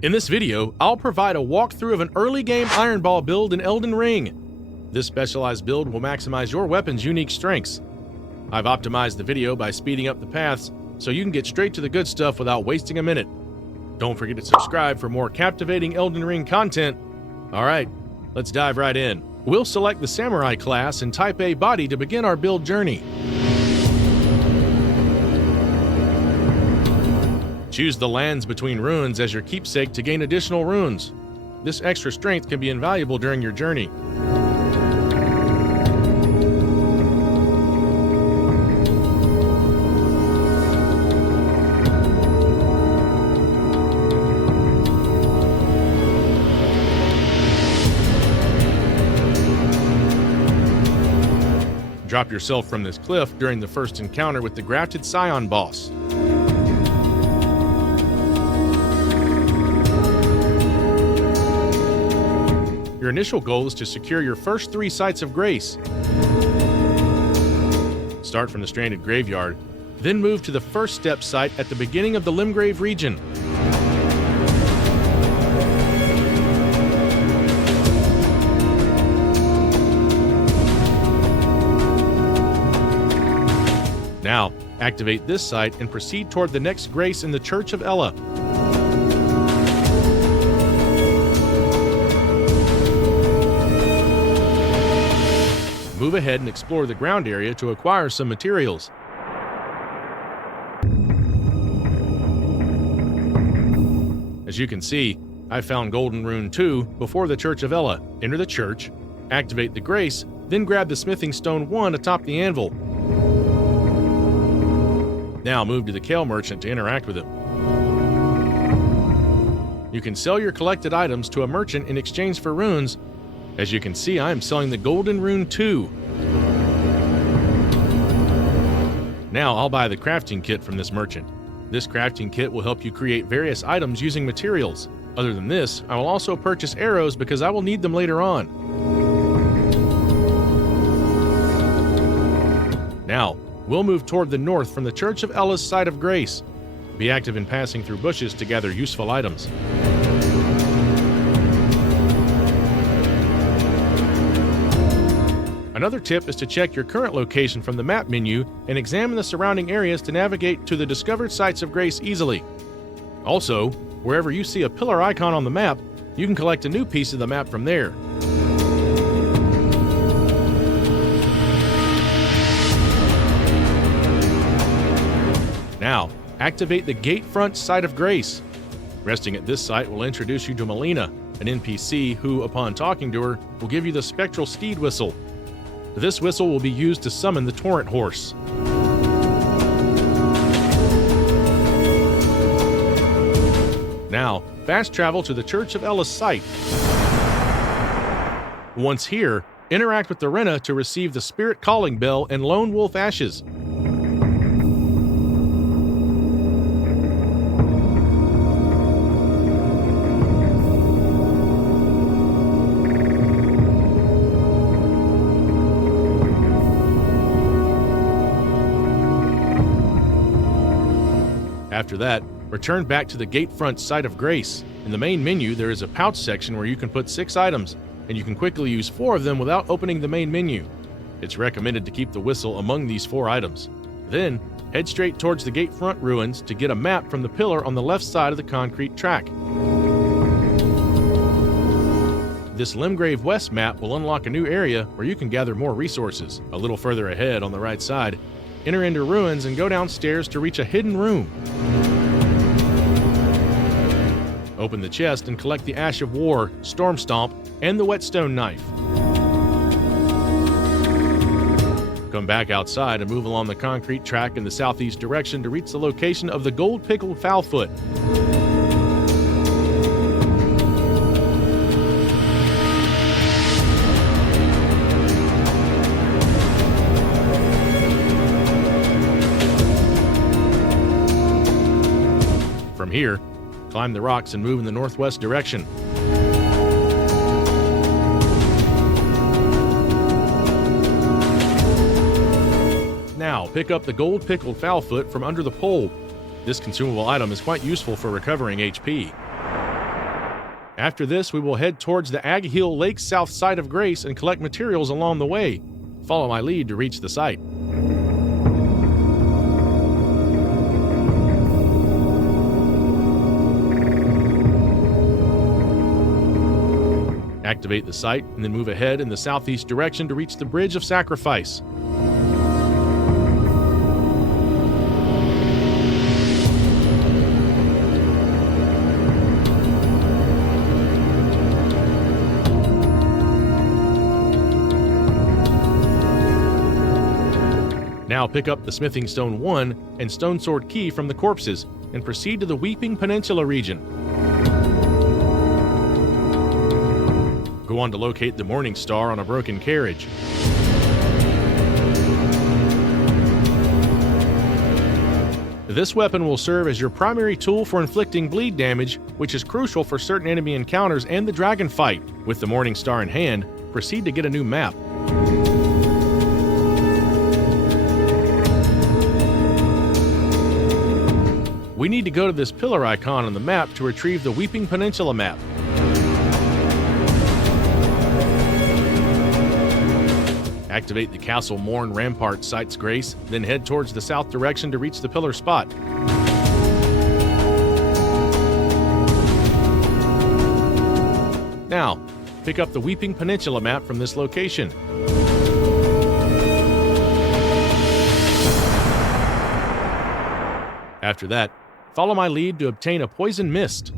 In this video, I'll provide a walkthrough of an early game Iron Ball build in Elden Ring. This specialized build will maximize your weapon's unique strengths. I've optimized the video by speeding up the paths so you can get straight to the good stuff without wasting a minute. Don't forget to subscribe for more captivating Elden Ring content. Alright, let's dive right in. We'll select the Samurai class and Type A body to begin our build journey. Choose the lands between ruins as your keepsake to gain additional runes. This extra strength can be invaluable during your journey. Drop yourself from this cliff during the first encounter with the grafted Scion boss. Your initial goal is to secure your first 3 sites of grace. Start from the Stranded Graveyard, then move to the first step site at the beginning of the Limgrave region. Now, activate this site and proceed toward the next grace in the Church of Ella. Move ahead and explore the ground area to acquire some materials. As you can see, I found Golden Rune 2 before the Church of Ella. Enter the church, activate the grace, then grab the Smithing Stone 1 atop the anvil. Now move to the Kale Merchant to interact with him. You can sell your collected items to a merchant in exchange for runes. As you can see, I am selling the Golden Rune 2. Now I'll buy the crafting kit from this merchant. This crafting kit will help you create various items using materials. Other than this, I will also purchase arrows because I will need them later on. Now, we'll move toward the north from the Church of Ella's site of grace. Be active in passing through bushes to gather useful items. Another tip is to check your current location from the map menu and examine the surrounding areas to navigate to the discovered sites of grace easily. Also, wherever you see a pillar icon on the map, you can collect a new piece of the map from there. Now, activate the Gatefront Site of Grace. Resting at this site will introduce you to Melina, an NPC who, upon talking to her, will give you the Spectral Steed Whistle. This whistle will be used to summon the Torrent Horse. Now, fast travel to the Church of Ella's site. Once here, interact with the Rena to receive the Spirit Calling Bell and Lone Wolf Ashes. After that, return back to the Gatefront Site of Grace. In the main menu, there is a pouch section where you can put 6 items, and you can quickly use 4 of them without opening the main menu. It's recommended to keep the whistle among these 4 items. Then, head straight towards the Gatefront ruins to get a map from the pillar on the left side of the concrete track. This Limgrave West map will unlock a new area where you can gather more resources. A little further ahead on the right side, enter into ruins and go downstairs to reach a hidden room. Open the chest and collect the Ash of War, Storm Stomp, and the Whetstone Knife. Come back outside and move along the concrete track in the southeast direction to reach the location of the Gold Pickled Foulfoot. From here, climb the rocks and move in the northwest direction. Now, pick up the Gold Pickled Foulfoot from under the pole. This consumable item is quite useful for recovering HP. After this, we will head towards the Aghill Lake south side of Grace and collect materials along the way. Follow my lead to reach the site. Activate the site and then move ahead in the southeast direction to reach the Bridge of Sacrifice. Now pick up the Smithing Stone 1 and Stone Sword Key from the corpses and proceed to the Weeping Peninsula region. Go on to locate the Morning Star on a broken carriage. This weapon will serve as your primary tool for inflicting bleed damage, which is crucial for certain enemy encounters and the dragon fight. With the Morning Star in hand, proceed to get a new map. We need to go to this pillar icon on the map to retrieve the Weeping Peninsula map. Activate the Castle Morn Rampart Site's Grace, then head towards the south direction to reach the pillar spot. Now, pick up the Weeping Peninsula map from this location. After that, follow my lead to obtain a Poison Mist.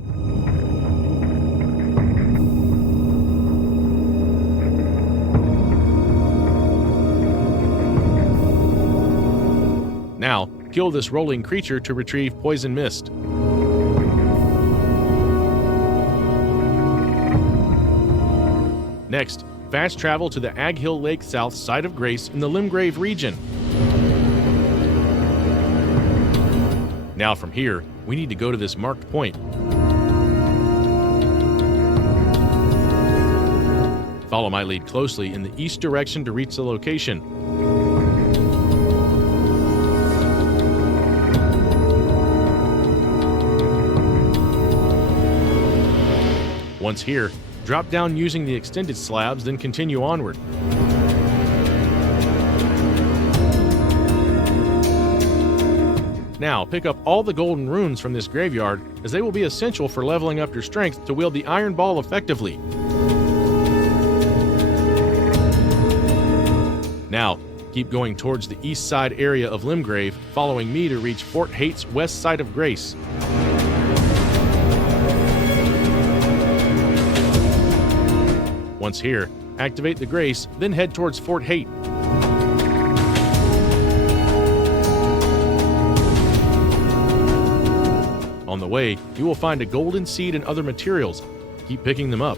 Now, kill this rolling creature to retrieve Poison Mist. Next, fast travel to the Aghill Lake South side of Grace in the Limgrave region. Now from here, we need to go to this marked point. Follow my lead closely in the east direction to reach the location. Once here, drop down using the extended slabs, then continue onward. Now, pick up all the golden runes from this graveyard, as they will be essential for leveling up your strength to wield the Iron Ball effectively. Now, keep going towards the east side area of Limgrave, following me to reach Fort Hate's west side of Grace. Once here, activate the Grace, then head towards Fort Hate. On the way, you will find a golden seed and other materials. Keep picking them up.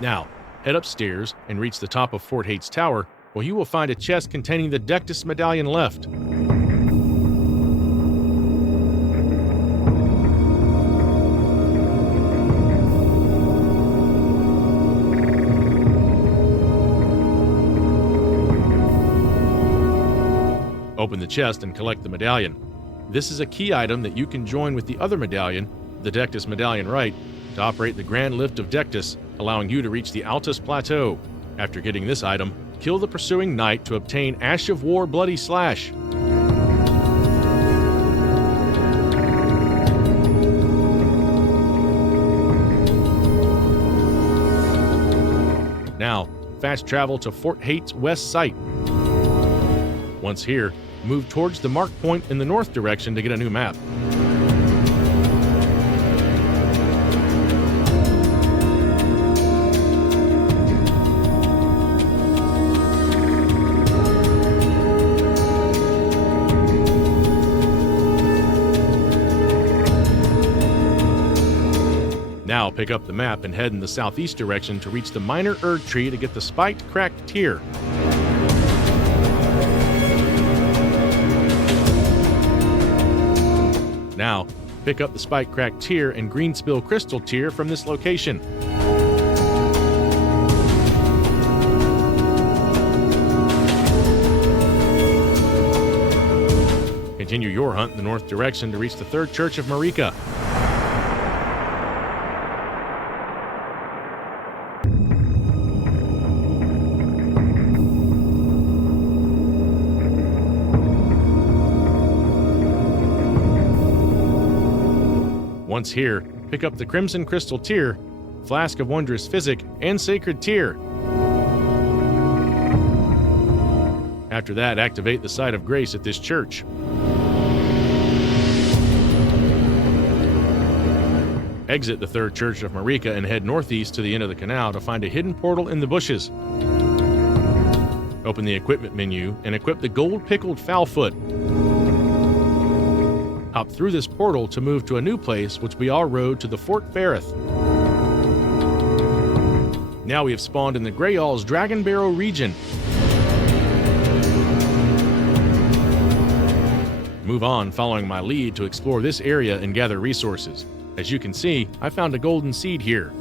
Now, head upstairs and reach the top of Fort Hate's tower, where you will find a chest containing the Dectus medallion left. Open the chest and collect the medallion. This is a key item that you can join with the other medallion, the Dectus Medallion Right, to operate the Grand Lift of Dectus, allowing you to reach the Altus Plateau. After getting this item, kill the pursuing knight to obtain Ash of War Bloody Slash. Now, fast travel to Fort Hate's west site. Once here, move towards the marked point in the north direction to get a new map. Now pick up the map and head in the southeast direction to reach the Minor Erd Tree to get the spiked cracked tear. Now, pick up the Spike Crack Tear and Greenspill Crystal Tear from this location. Continue your hunt in the north direction to reach the third church of Marika. Once here, pick up the Crimson Crystal Tear, Flask of Wondrous Physic, and Sacred Tear. After that, activate the Site of Grace at this church. Exit the third church of Marika and head northeast to the end of the canal to find a hidden portal in the bushes. Open the equipment menu and equip the gold pickled Foulfoot. Hop through this portal to move to a new place which we all rode to the Fort Ferrith. Now we have spawned in the Greyall's Dragonbarrow region. Move on following my lead to explore this area and gather resources. As you can see, I found a golden seed here.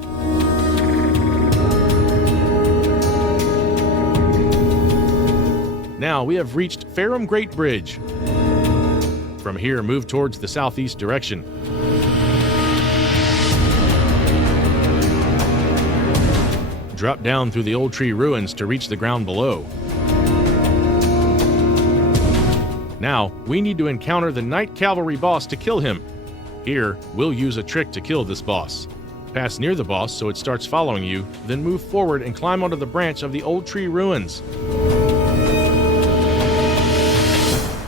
Now we have reached Farum Great Bridge. From here, move towards the southeast direction. Drop down through the old tree ruins to reach the ground below. Now, we need to encounter the Knight Cavalry boss to kill him. Here, we'll use a trick to kill this boss. Pass near the boss so it starts following you, then move forward and climb onto the branch of the old tree ruins.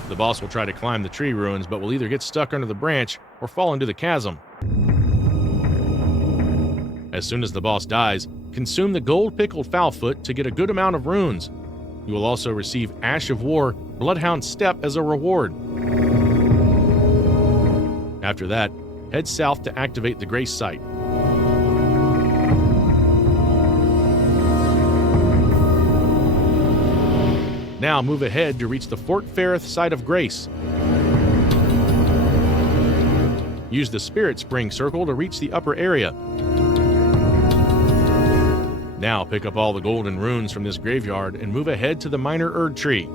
The boss will try to climb the tree ruins, but will either get stuck under the branch or fall into the chasm. As soon as the boss dies, consume the gold pickled Foulfoot to get a good amount of runes. You will also receive Ash of War, Bloodhound Step as a reward. After that, head south to activate the Grace Site. Now move ahead to reach the Fort Ferrith Site of Grace. Use the Spirit Spring Circle to reach the upper area. Now pick up all the golden runes from this graveyard and move ahead to the Minor Erd Tree.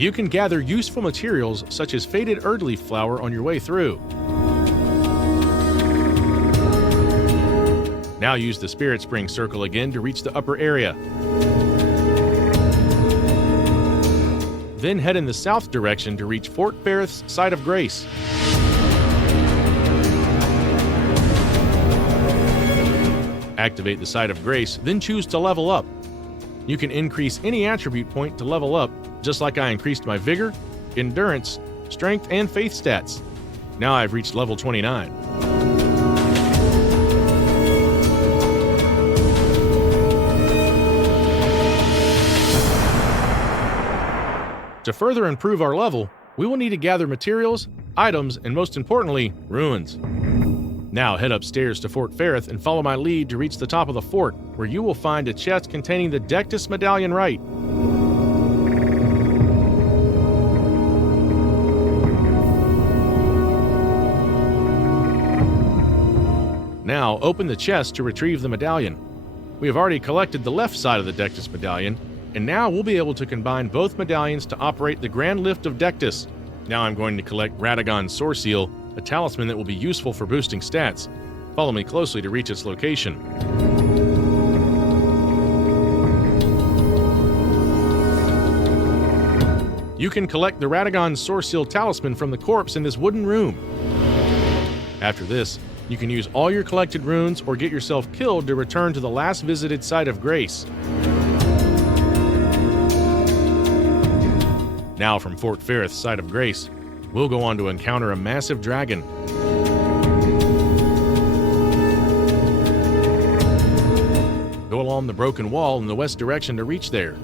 You can gather useful materials such as faded Erdleaf flower on your way through. Now use the Spirit Spring Circle again to reach the upper area. Then head in the south direction to reach Fort Ferrith's Site of Grace. Activate the Site of Grace, then choose to level up. You can increase any attribute point to level up, just like I increased my Vigor, Endurance, Strength, and Faith stats. Now I've reached level 29. To further improve our level, we will need to gather materials, items, and most importantly, runes. Now head upstairs to Fort Ferrith and follow my lead to reach the top of the fort, where you will find a chest containing the Dectus Medallion Rite. Now open the chest to retrieve the medallion. We have already collected the left side of the Dectus Medallion, and now we'll be able to combine both medallions to operate the Grand Lift of Dectus. Now I'm going to collect Radagon's Soreseal, a talisman that will be useful for boosting stats. Follow me closely to reach its location. You can collect the Radagon's Soreseal talisman from the corpse in this wooden room. After this, you can use all your collected runes or get yourself killed to return to the last visited Site of Grace. Now from Fort Ferrith's Site of Grace, we'll go on to encounter a massive dragon. Go along the broken wall in the west direction to reach there.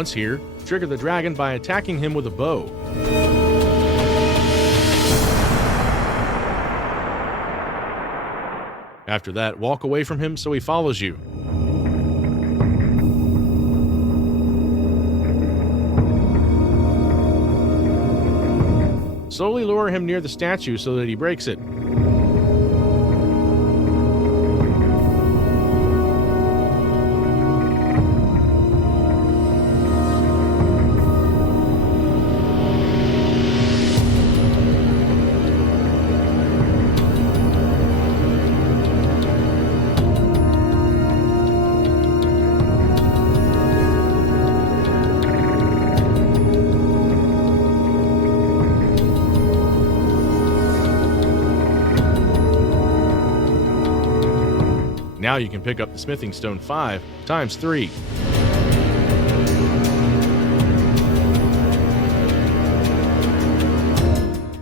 Once here, trigger the dragon by attacking him with a bow. After that, walk away from him so he follows you. Slowly lure him near the statue so that he breaks it. Now you can pick up the smithing stone 5 times 3.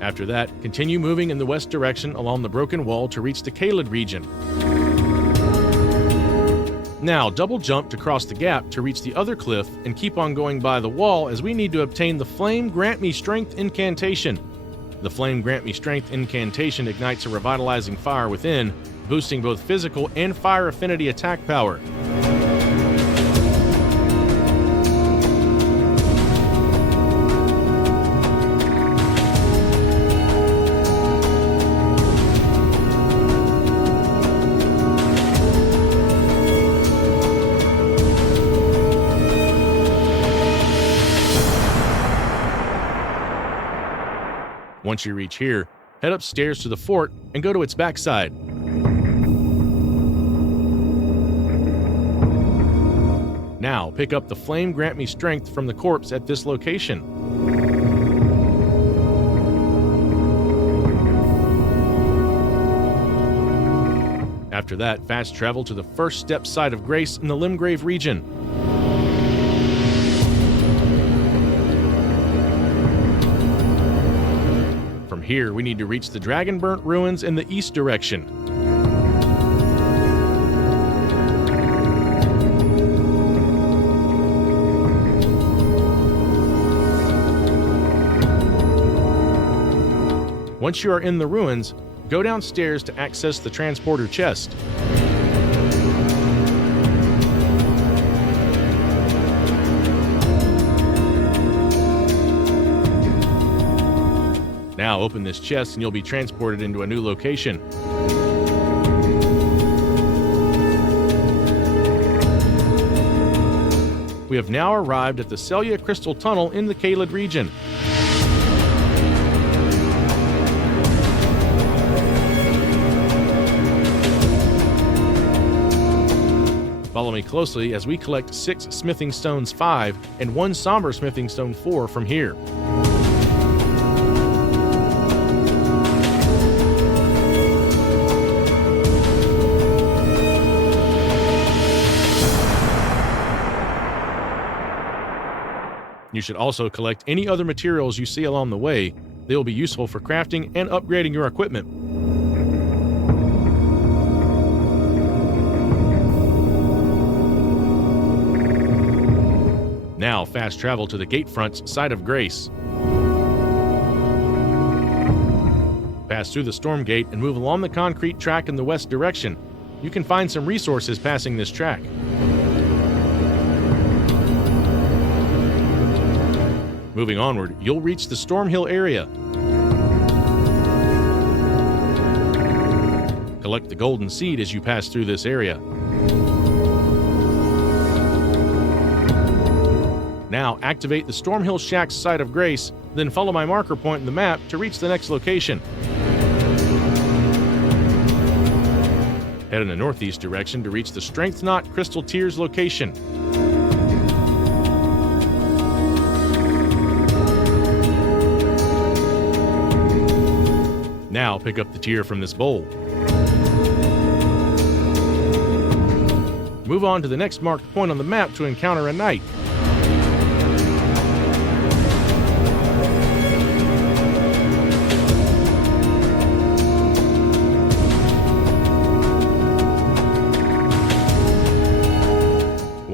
After that, continue moving in the west direction along the broken wall to reach the Caelid region. Now double jump to cross the gap to reach the other cliff and keep on going by the wall as we need to obtain the Flame Grant Me Strength incantation. The Flame Grant Me Strength incantation ignites a revitalizing fire within, boosting both physical and fire affinity attack power. Once you reach here, head upstairs to the fort and go to its backside. Now, pick up the Flame Grant Me Strength from the corpse at this location. After that, fast travel to the first step site of Grace in the Limgrave region. From here, we need to reach the Dragonburnt ruins in the east direction. Once you are in the ruins, go downstairs to access the transporter chest. Now open this chest and you'll be transported into a new location. We have now arrived at the Celia Crystal Tunnel in the Caelid region. Follow me closely as we collect 6 Smithing Stones 5 and 1 Somber Smithing Stone 4 from here. You should also collect any other materials you see along the way. They will be useful for crafting and upgrading your equipment. Now fast travel to the Gatefront's site of Grace. Pass through the Storm Gate and move along the concrete track in the west direction. You can find some resources passing this track. Moving onward, you'll reach the Stormhill area. Collect the golden seed as you pass through this area. Now activate the Stormhill Shack's site of Grace, then follow my marker point in the map to reach the next location. Head in the northeast direction to reach the Strength Knot Crystal Tears location. Now pick up the tear from this bowl. Move on to the next marked point on the map to encounter a knight.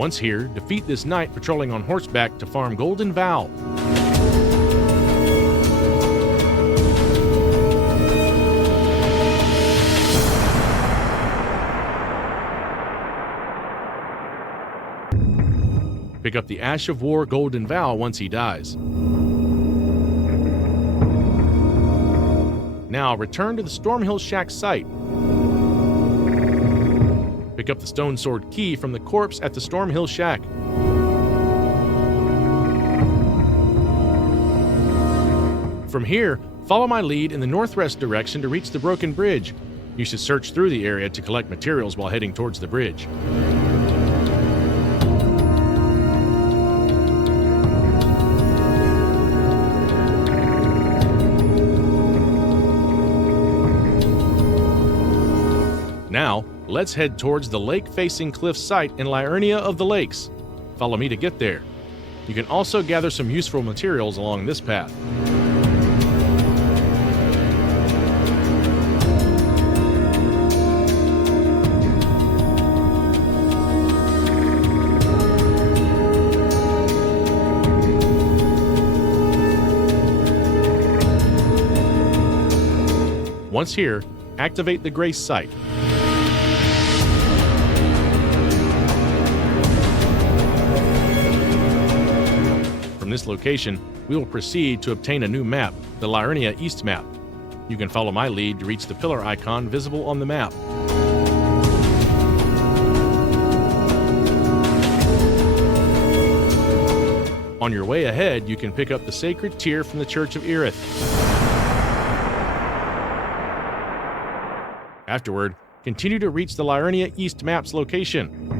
Once here, defeat this knight patrolling on horseback to farm Golden Vow. Pick up the Ash of War Golden Vow once he dies. Now return to the Stormhill Shack site. Pick up the Stone Sword key from the corpse at the Stormhill Shack. From here, follow my lead in the northwest direction to reach the broken bridge. You should search through the area to collect materials while heading towards the bridge. Now, let's head towards the lake-facing cliff site in Liurnia of the Lakes. Follow me to get there. You can also gather some useful materials along this path. Once here, activate the Grace site. From this location, we will proceed to obtain a new map, the Liurnia East map. You can follow my lead to reach the pillar icon visible on the map. On your way ahead, you can pick up the sacred tear from the Church of Irith. Afterward, continue to reach the Liurnia East map's location.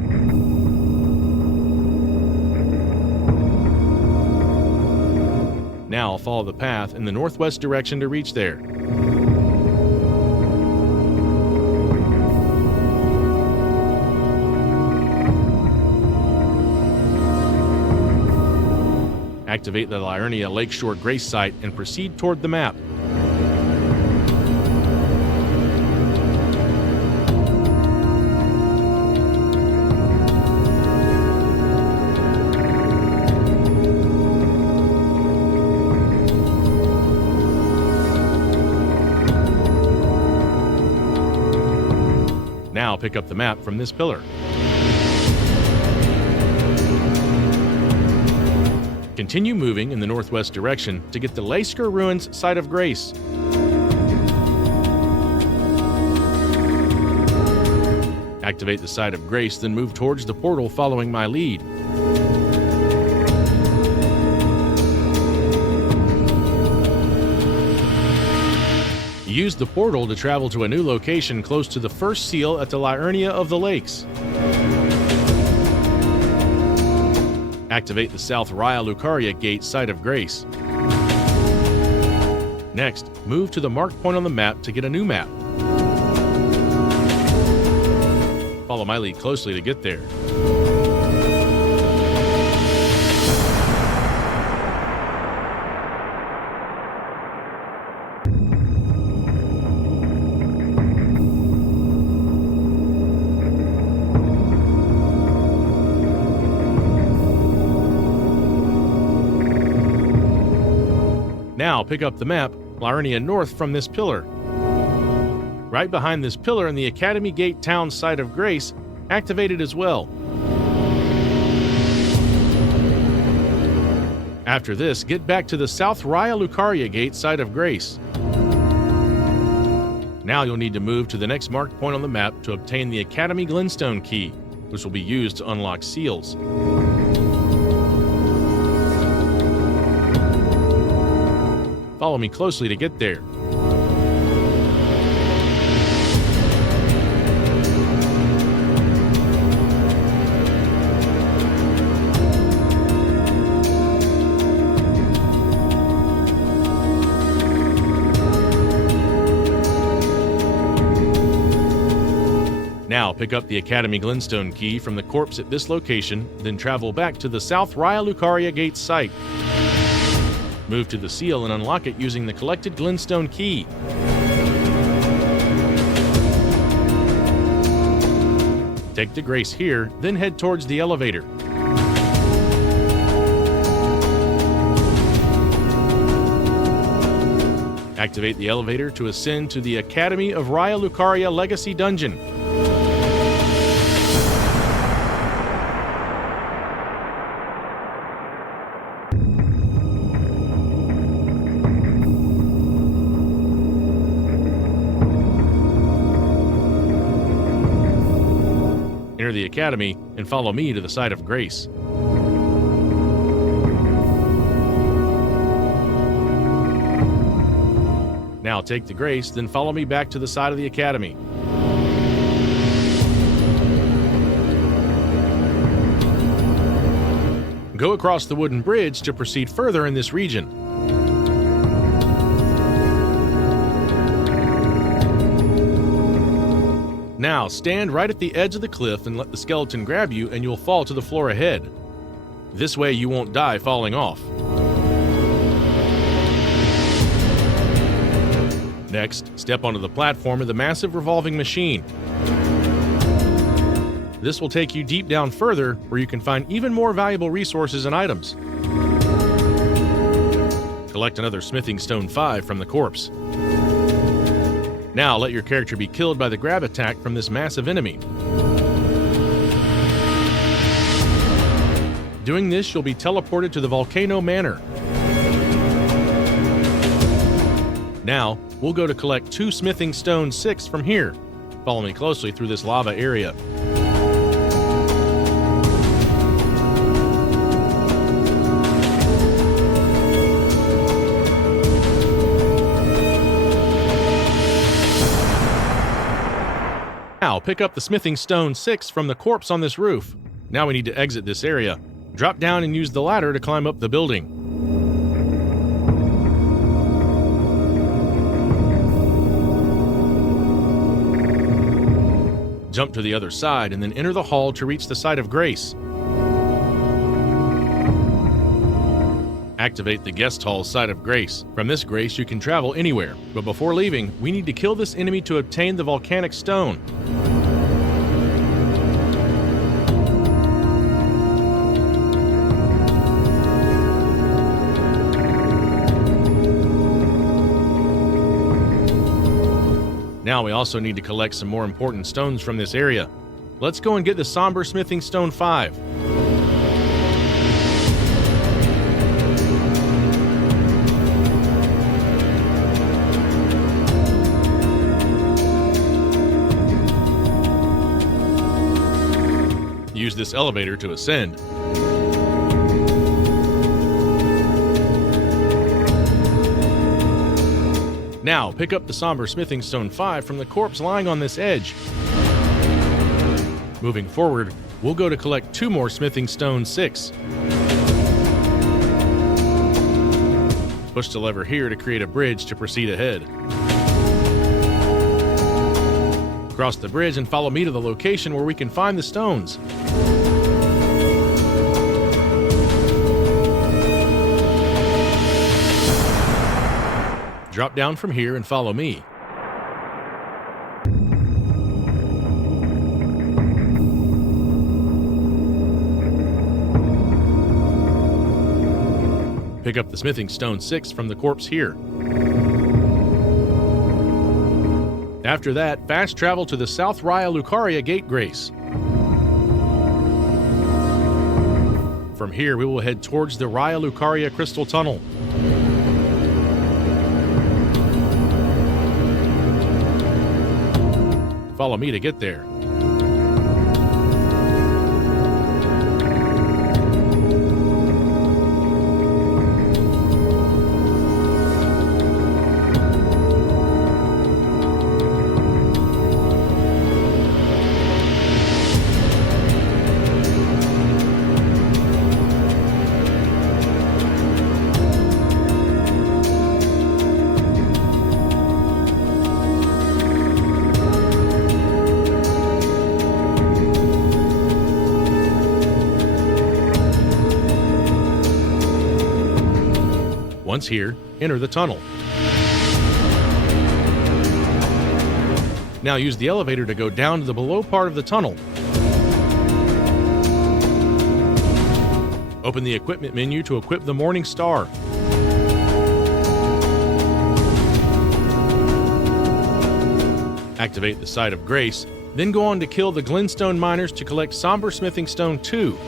Now follow the path in the northwest direction to reach there. Activate the Liurnia Lakeshore Grace site and proceed toward the map. Now pick up the map from this pillar. Continue moving in the northwest direction to get the Leisker Ruins Site of Grace. Activate the Site of Grace, then move towards the portal following my lead. Use the portal to travel to a new location close to the first seal at the Liurnia of the Lakes. Activate the South Raya Lucaria Gate Site of Grace. Next, move to the marked point on the map to get a new map. Follow my lead closely to get there. Now pick up the map, Liurnia North, from this pillar. Right behind this pillar in the Academy Gate Town Site of Grace, activate it as well. After this, get back to the South Raya Lucaria Gate Site of Grace. Now you'll need to move to the next marked point on the map to obtain the Academy Glenstone key, which will be used to unlock seals. Follow me closely to get there. Now pick up the Academy Glenstone key from the corpse at this location, then travel back to the South Raya Lucaria Gate site. Move to the seal and unlock it using the collected Glenstone key. Take the Grace here, then head towards the elevator. Activate the elevator to ascend to the Academy of Raya Lucaria Legacy Dungeon. Enter the Academy and follow me to the site of Grace. Now take the Grace, then follow me back to the side of the Academy. Go across the wooden bridge to proceed further in this region. Now stand right at the edge of the cliff and let the skeleton grab you and you'll fall to the floor ahead. This way you won't die falling off. Next, step onto the platform of the massive revolving machine. This will take you deep down further, where you can find even more valuable resources and items. Collect another smithing stone 5 from the corpse. Now let your character be killed by the grab attack from this massive enemy. Doing this, you'll be teleported to the Volcano Manor. Now, we'll go to collect 2 smithing stone 6 from here. Follow me closely through this lava area. Now, pick up the smithing stone 6 from the corpse on this roof. Now we need to exit this area. Drop down and use the ladder to climb up the building. Jump to the other side and then enter the hall to reach the site of Grace. Activate the guest hall's site of Grace. From this Grace, you can travel anywhere, but before leaving, we need to kill this enemy to obtain the volcanic stone. Now we also need to collect some more important stones from this area. Let's go and get the Somber Smithing Stone 5. Use this elevator to ascend. Now, pick up the Somber Smithing Stone 5 from the corpse lying on this edge. Moving forward, we'll go to collect 2 more Smithing Stone 6. Push the lever here to create a bridge to proceed ahead. Cross the bridge and follow me to the location where we can find the stones. Drop down from here and follow me. Pick up the Smithing Stone 6 from the corpse here. After that, fast travel to the South Raya Lucaria Gate Grace. From here, we will head towards the Raya Lucaria Crystal Tunnel. Follow me to get there. Once here, enter the tunnel. Now use the elevator to go down to the below part of the tunnel. Open the equipment menu to equip the Morning Star. Activate the Site of Grace, then go on to kill the Glintstone miners to collect Somber Smithing Stone 2.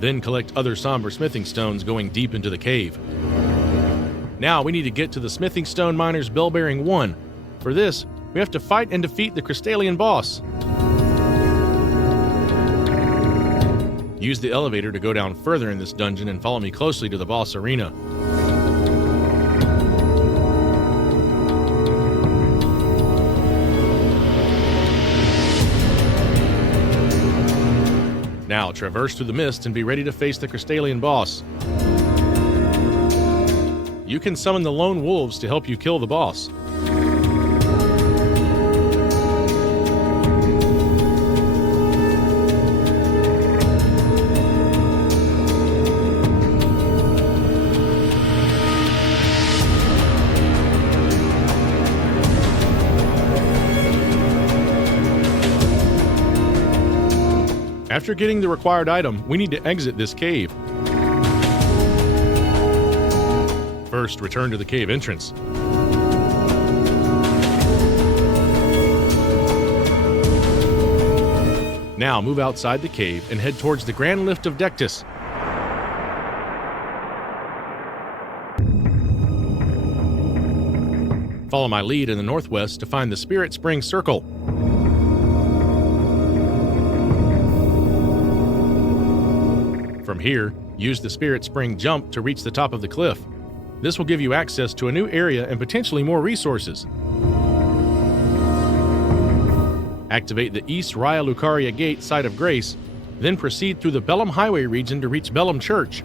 Then collect other Somber Smithing Stones going deep into the cave. Now we need to get to the Smithing Stone Miners Bell-Bearing 1. For this, we have to fight and defeat the Crystalian boss. Use the elevator to go down further in this dungeon and follow me closely to the boss arena. Now traverse through the mist and be ready to face the Crystalian boss. You can summon the lone wolves to help you kill the boss. After getting the required item, we need to exit this cave. First, return to the cave entrance. Now move outside the cave and head towards the Grand Lift of Dectus. Follow my lead in the northwest to find the Spirit Spring Circle. From here, use the Spirit Spring Jump to reach the top of the cliff. This will give you access to a new area and potentially more resources. Activate the East Raya Lucaria Gate Site of Grace, then proceed through the Bellum Highway region to reach Bellum Church.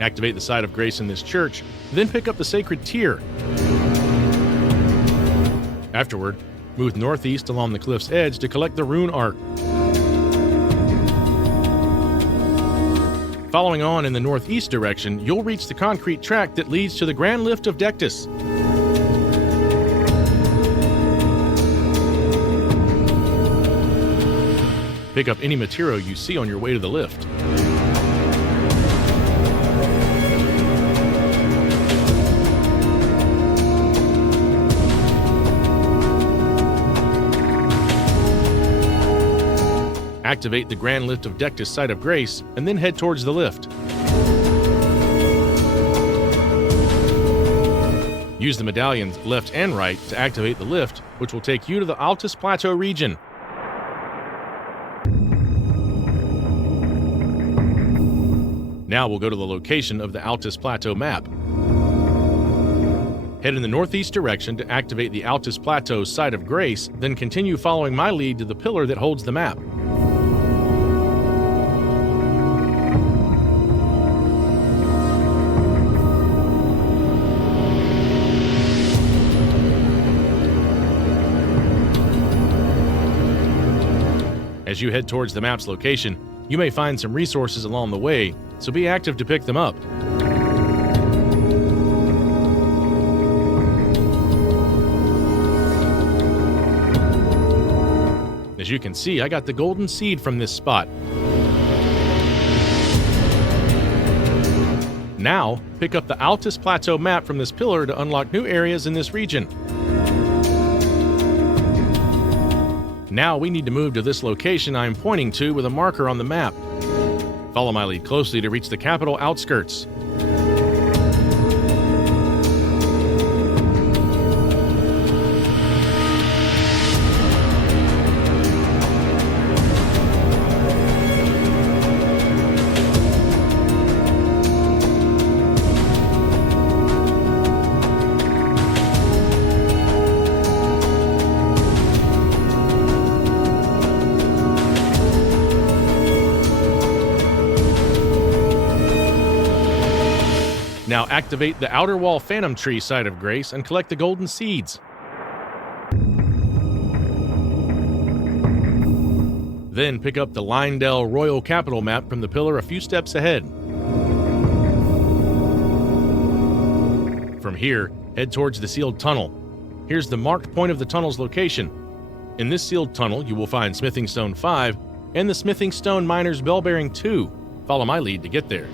Activate the Site of Grace in this church, then pick up the Sacred Tear. Afterward, move northeast along the cliff's edge to collect the Rune Arc. Following on in the northeast direction, you'll reach the concrete track that leads to the Grand Lift of Dectus. Pick up any material you see on your way to the lift. Activate the Grand Lift of Dectus Site of Grace, and then head towards the lift. Use the medallions left and right to activate the lift, which will take you to the Altus Plateau region. Now we'll go to the location of the Altus Plateau map. Head in the northeast direction to activate the Altus Plateau Site of Grace, then continue following my lead to the pillar that holds the map. As you head towards the map's location, you may find some resources along the way, so be active to pick them up. As you can see, I got the golden seed from this spot. Now, pick up the Altus Plateau map from this pillar to unlock new areas in this region. Now we need to move to this location I am pointing to with a marker on the map. Follow my lead closely to reach the capital outskirts. Now activate the Outer Wall Phantom Tree site of Grace and collect the golden seeds. Then pick up the Lindell Royal Capital map from the pillar a few steps ahead. From here, head towards the sealed tunnel. Here's the marked point of the tunnel's location. In this sealed tunnel, you will find Smithing Stone 5 and the Smithing Stone Miner's Bell Bearing 2. Follow my lead to get there.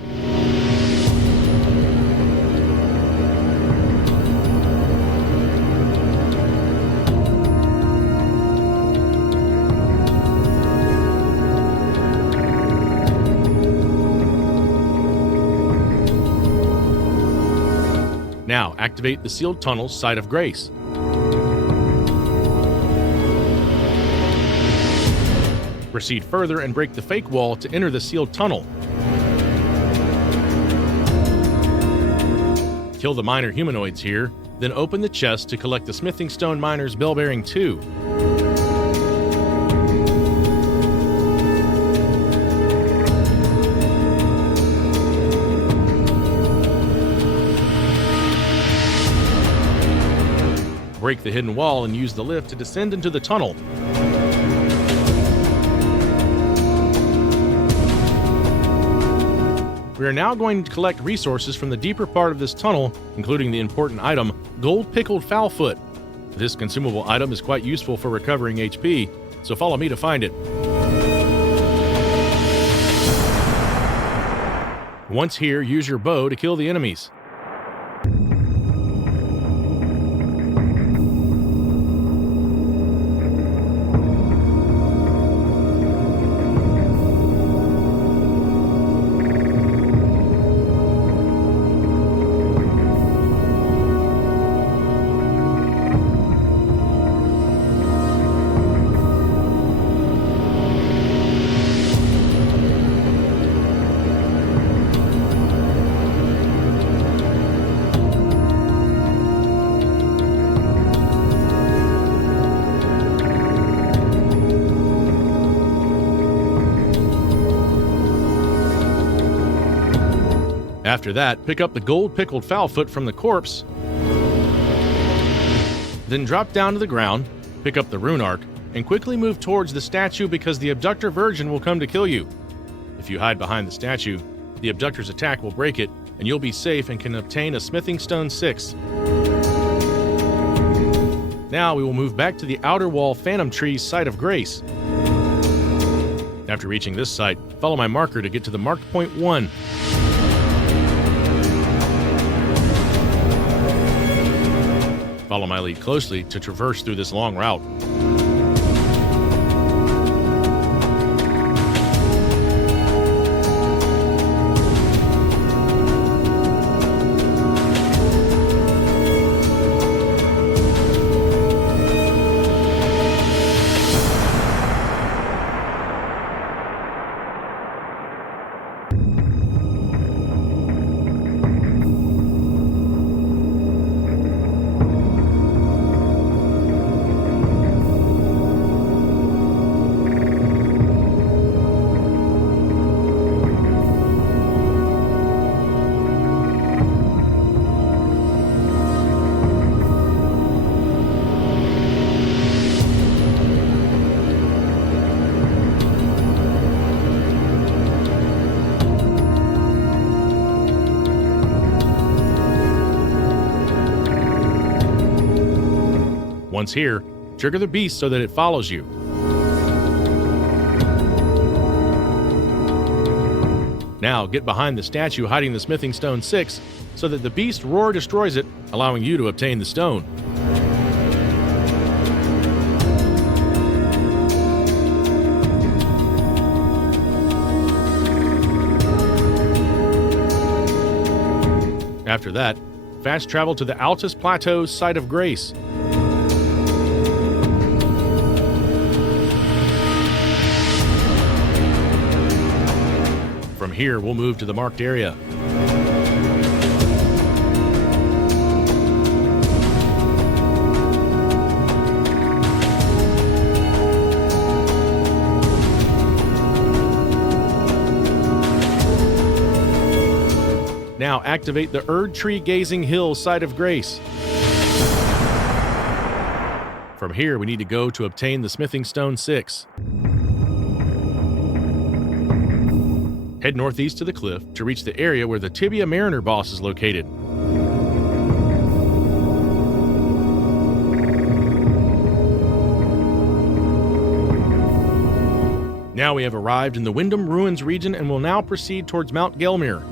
Now, activate the sealed tunnel's site of Grace. Proceed further and break the fake wall to enter the sealed tunnel. Kill the minor humanoids here, then open the chest to collect the Smithing Stone Miner's Bell Bearing 2. Break the hidden wall and use the lift to descend into the tunnel. We are now going to collect resources from the deeper part of this tunnel, including the important item, Gold Pickled Fowlfoot. This consumable item is quite useful for recovering HP, so follow me to find it. Once here, use your bow to kill the enemies. After that, pick up the Gold Pickled Fowlfoot from the corpse, then drop down to the ground, pick up the rune arc, and quickly move towards the statue because the Abductor Virgin will come to kill you. If you hide behind the statue, the Abductor's attack will break it, and you'll be safe and can obtain a Smithing Stone 6. Now we will move back to the Outer Wall Phantom Tree's site of Grace. After reaching this site, follow my marker to get to the marked point 1. Follow my lead closely to traverse through this long route. Once here, trigger the beast so that it follows you. Now get behind the statue hiding the Smithing Stone 6 so that the beast roar destroys it, allowing you to obtain the stone. After that, fast travel to the Altus Plateau's site of Grace. From here, we'll move to the marked area. Now activate the Erd Tree Gazing Hill site of grace. From here, we need to go to obtain the Smithing Stone 6. Head northeast to the cliff to reach the area where the Tibia Mariner boss is located. Now we have arrived in the Wyndham Ruins region and will now proceed towards Mount Gelmir.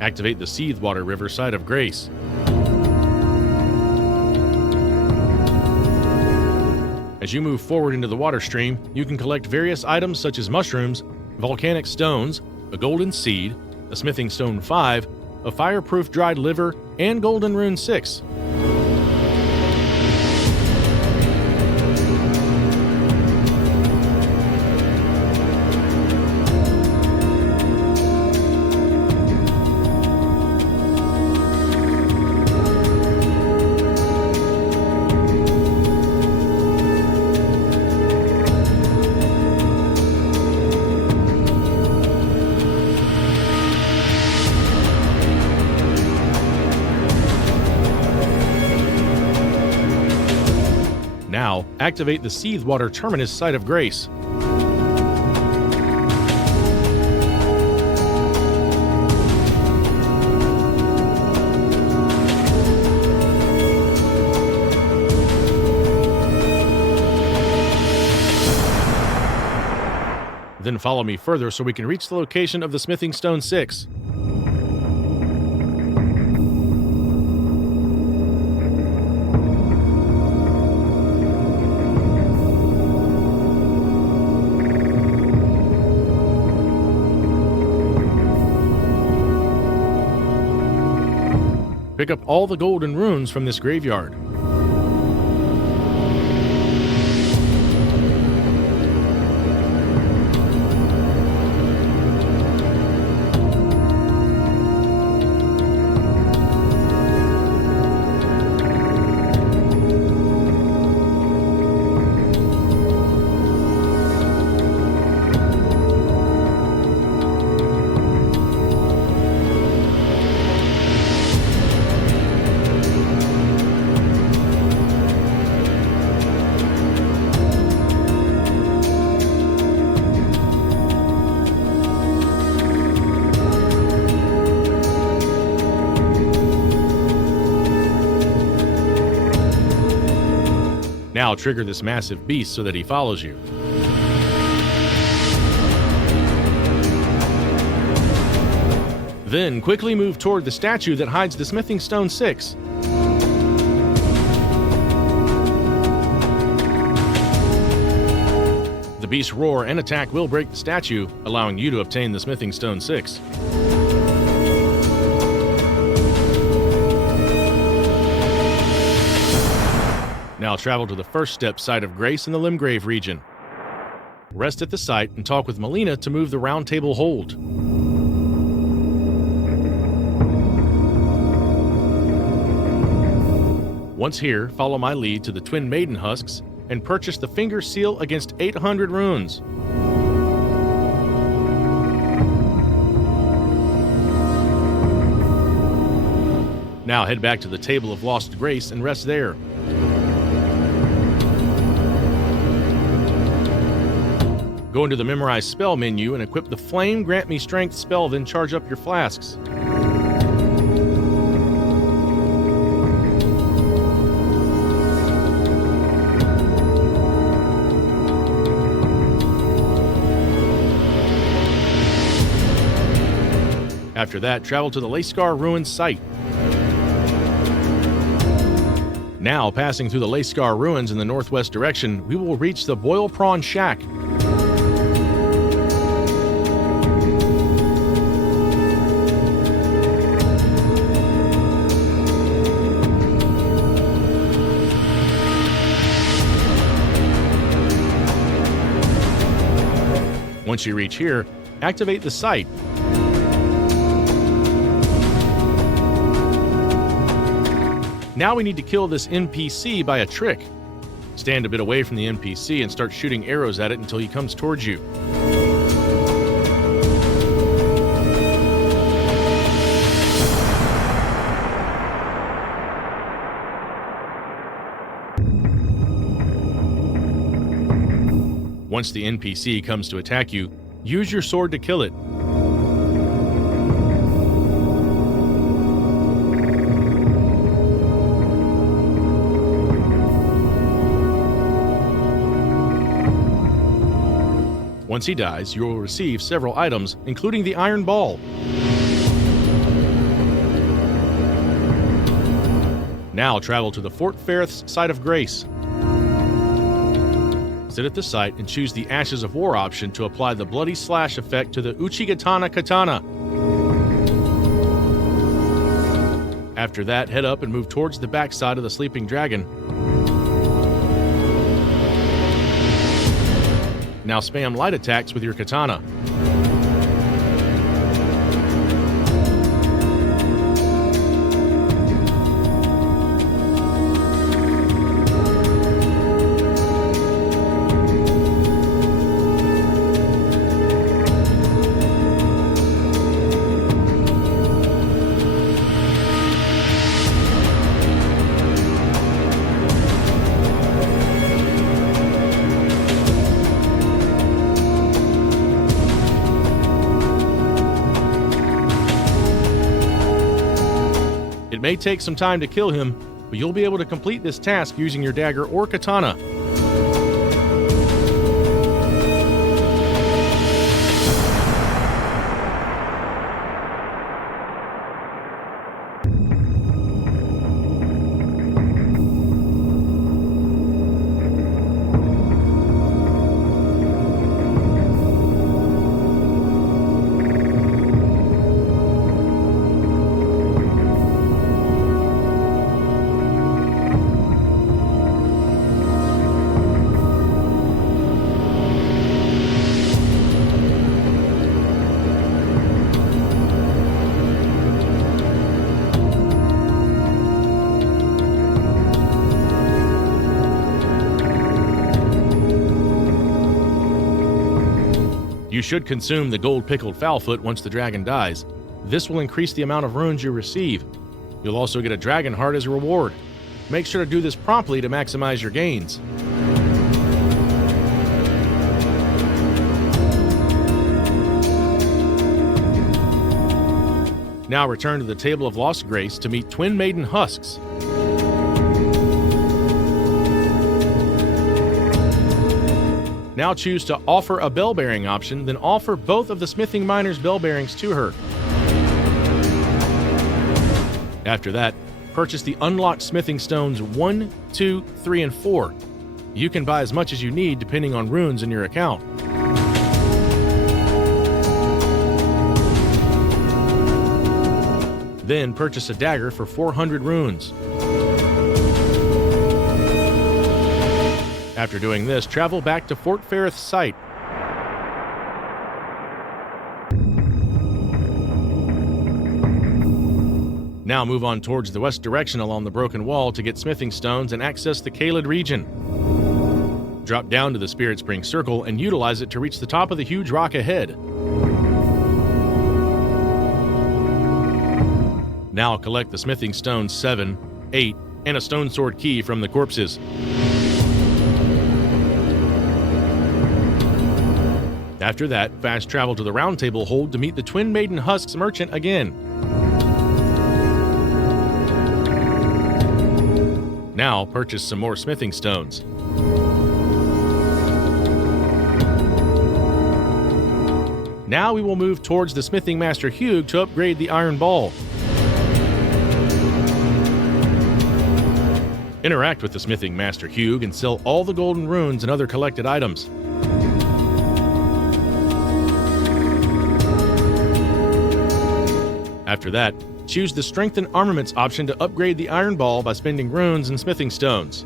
Activate the Seethwater River site of grace. As you move forward into the water stream, you can collect various items such as mushrooms, volcanic stones, a golden seed, a smithing stone 5, a fireproof dried liver, and golden rune 6. Now, activate the Seethwater Terminus site of grace. Then follow me further so we can reach the location of the Smithing Stone 6. Pick up all the golden runes from this graveyard. Now trigger this massive beast so that he follows you. Then quickly move toward the statue that hides the Smithing Stone 6. The beast's roar and attack will break the statue, allowing you to obtain the Smithing Stone 6. Now travel to the First Step site of grace in the Limgrave region. Rest at the site and talk with Melina to move the Round Table Hold. Once here, follow my lead to the Twin Maiden Husks and purchase the Finger Seal against 800 runes. Now head back to the Table of Lost Grace and rest there. Go into the Memorize Spell menu and equip the Flame Grant Me Strength spell, then charge up your flasks. After that, travel to the Layscar Ruins site. Now, passing through the Layscar Ruins in the northwest direction, we will reach the Boil Prawn Shack. Once you reach here, activate the site. Now we need to kill this NPC by a trick. Stand a bit away from the NPC and start shooting arrows at it until he comes towards you. Once the NPC comes to attack you, use your sword to kill it. Once he dies, you will receive several items, including the Iron Ball. Now travel to the Fort Ferreth's Site of Grace. Sit at the site and choose the Ashes of War option to apply the Bloody Slash effect to the Uchigatana Katana. After that, head up and move towards the backside of the Sleeping Dragon. Now spam light attacks with your katana. It may take some time to kill him, but you'll be able to complete this task using your dagger or katana. You should consume the gold pickled Foulfoot once the dragon dies. This will increase the amount of runes you receive. You'll also get a dragon heart as a reward. Make sure to do this promptly to maximize your gains. Now return to the Table of Lost Grace to meet Twin Maiden Husks. Now choose to offer a bell bearing option, then offer both of the Smithing Miner's bell bearings to her. After that, purchase the unlocked smithing stones 1, 2, 3, and 4. You can buy as much as you need depending on runes in your account. Then purchase a dagger for 400 runes. After doing this, travel back to Fort Ferreth's site. Now move on towards the west direction along the broken wall to get smithing stones and access the Caelid region. Drop down to the Spirit Spring Circle and utilize it to reach the top of the huge rock ahead. Now collect the smithing stones 7, 8, and a stone sword key from the corpses. After that, fast travel to the Round Table Hold to meet the Twin Maiden Husks merchant again. Now purchase some more smithing stones. Now we will move towards the Smithing Master Hugh to upgrade the Iron Ball. Interact with the Smithing Master Hugh and sell all the golden runes and other collected items. After that, choose the Strengthen Armaments option to upgrade the Iron Ball by spending runes and smithing stones.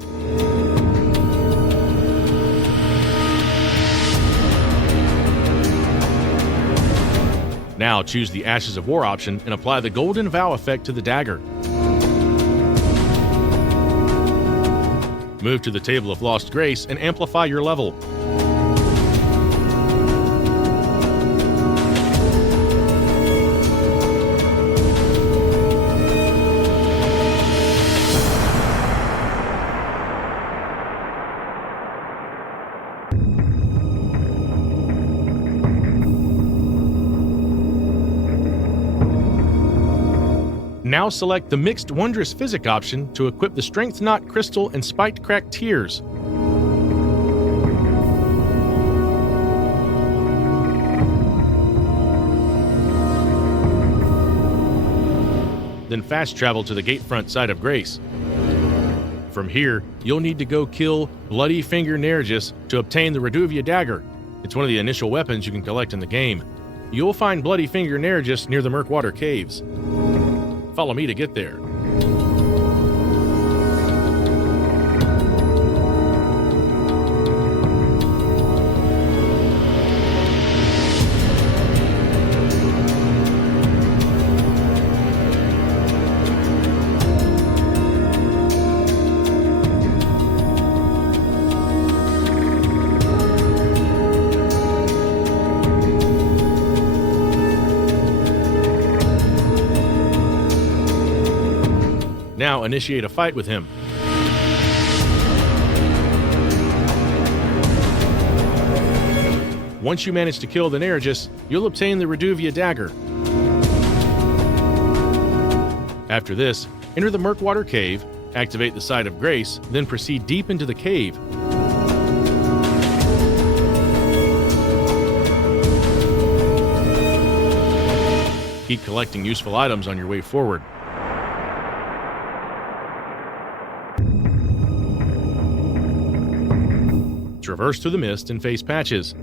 Now choose the Ashes of War option and apply the Golden Vow effect to the dagger. Move to the Table of Lost Grace and amplify your level. Now select the Mixed Wondrous Physic option to equip the Strength Knot Crystal and Spiked Crack Tears. Then fast travel to the gatefront side of Grace. From here, you'll need to go kill Bloody Finger Nergis to obtain the Reduvia Dagger. It's one of the initial weapons you can collect in the game. You'll find Bloody Finger Nergis near the Murkwater Caves. Follow me to get there. Now initiate a fight with him. Once you manage to kill the Nergis, you'll obtain the Reduvia Dagger. After this, enter the Murkwater Cave, activate the Side of Grace, then proceed deep into the cave. Keep collecting useful items on your way forward. Traverse through the mist and face patches.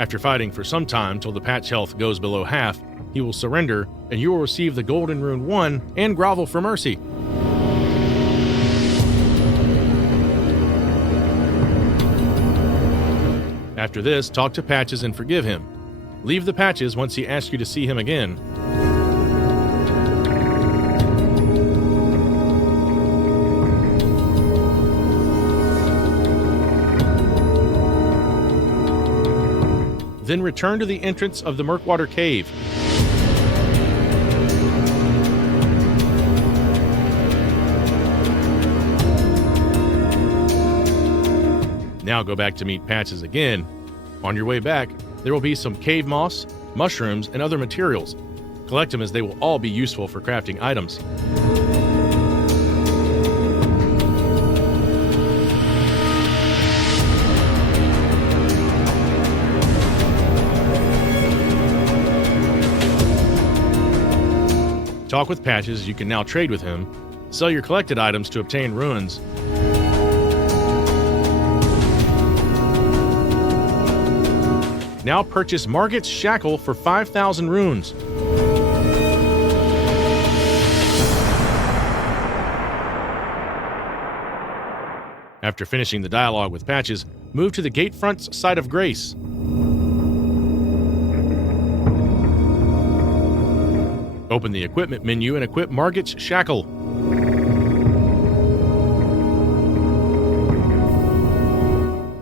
After fighting for some time till the patch health goes below half, he will surrender and you will receive the Golden Rune 1 and Grovel for Mercy. After this, talk to Patches and forgive him. Leave the Patches once he asks you to see him again. Then return to the entrance of the Murkwater Cave. Now go back to meet Patches again. On your way back, there will be some cave moss, mushrooms, and other materials. Collect them as they will all be useful for crafting items. Talk with Patches, you can now trade with him. Sell your collected items to obtain runes. Now purchase Margit's Shackle for 5,000 runes. After finishing the dialogue with Patches, move to the Gatefront's Side of Grace. Open the equipment menu and equip Margit's Shackle.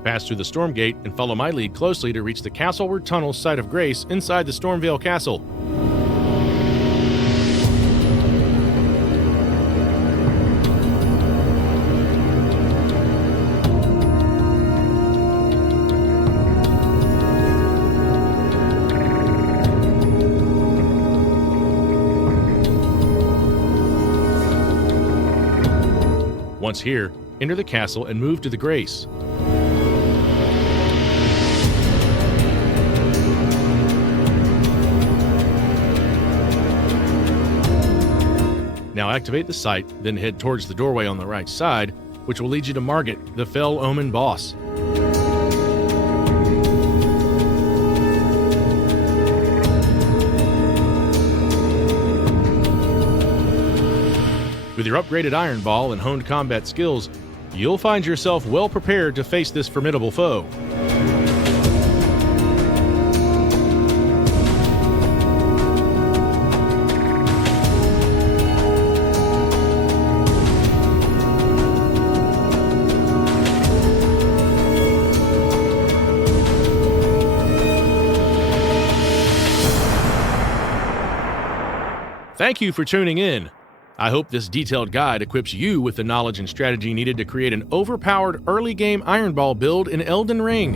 Pass through the Storm Gate and follow my lead closely to reach the Castleward Tunnel Side of Grace inside the Stormvale Castle. Once here, enter the castle and move to the Grace. Now activate the site, then head towards the doorway on the right side, which will lead you to Margit, the Fell Omen boss. With your upgraded Iron Ball and honed combat skills, you'll find yourself well prepared to face this formidable foe. Thank you for tuning in. I hope this detailed guide equips you with the knowledge and strategy needed to create an overpowered early game Iron Ball build in Elden Ring.